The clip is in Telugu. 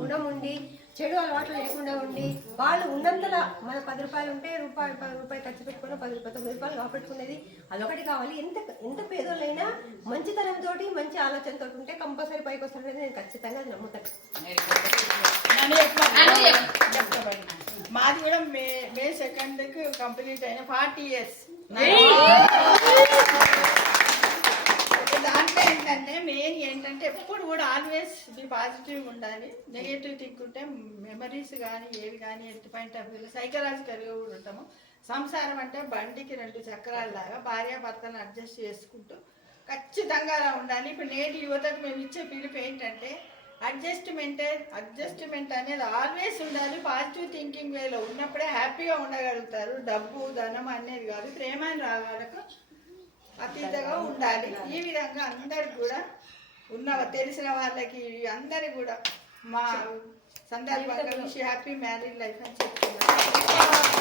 గుణం ఉండి చెడు అలవాట్లు లేకుండా ఉండి వాళ్ళు ఉన్నంతలా మన 10 రూపాయలు ఉంటే రూపాయి ఖర్చు పెట్టుకుని 10 రూపాయలు 9 రూపాయలు కాపాడుకునేది అదొకటి కావాలి. ఎంత పేదోళ్ళైనా మంచితనంతో మంచి ఆలోచనతో ఉంటే కంపల్సరీ పైకి వస్తారనేది నేను ఖచ్చితంగా అది నమ్ముతాను. మాది కూడా మే 2కి కంప్లీట్ అయిన 40 years. దాంట్లో ఏంటంటే మెయిన్ ఏంటంటే ఎప్పుడు కూడా ఆల్వేస్ బి పాజిటివ్ ఉండాలి. నెగిటివ్ థింక్ ఉంటే మెమరీస్ కానీ ఏవి కానీ ఎట్ పాయింట్ ఆఫ్ వ్యూ సైకలాజికల్గా కూడా ఉంటాము. సంసారం అంటే బండికి 2 చక్రాలలాగా భార్యాభర్తలను అడ్జస్ట్ చేసుకుంటూ ఖచ్చితంగా అలా ఉండాలి. ఇప్పుడు నేటి యువతకు మేము ఇచ్చే పిలుపు ఏంటంటే అడ్జస్ట్మెంట్ అనేది ఆల్వేస్ ఉండాలి. పాజిటివ్ థింకింగ్ వేలో ఉన్నప్పుడే హ్యాపీగా ఉండగలుగుతారు. డబ్బు ధనం అనేది కాదు, ప్రేమని రాగాలకు అతీతంగా ఉండాలి. ఈ విధంగా అందరికి కూడా తెలిసిన వాళ్ళకి అందరికి కూడా మా సందర్భంగా హ్యాపీ మ్యారీడ్ లైఫ్ అని చెప్తున్నారు.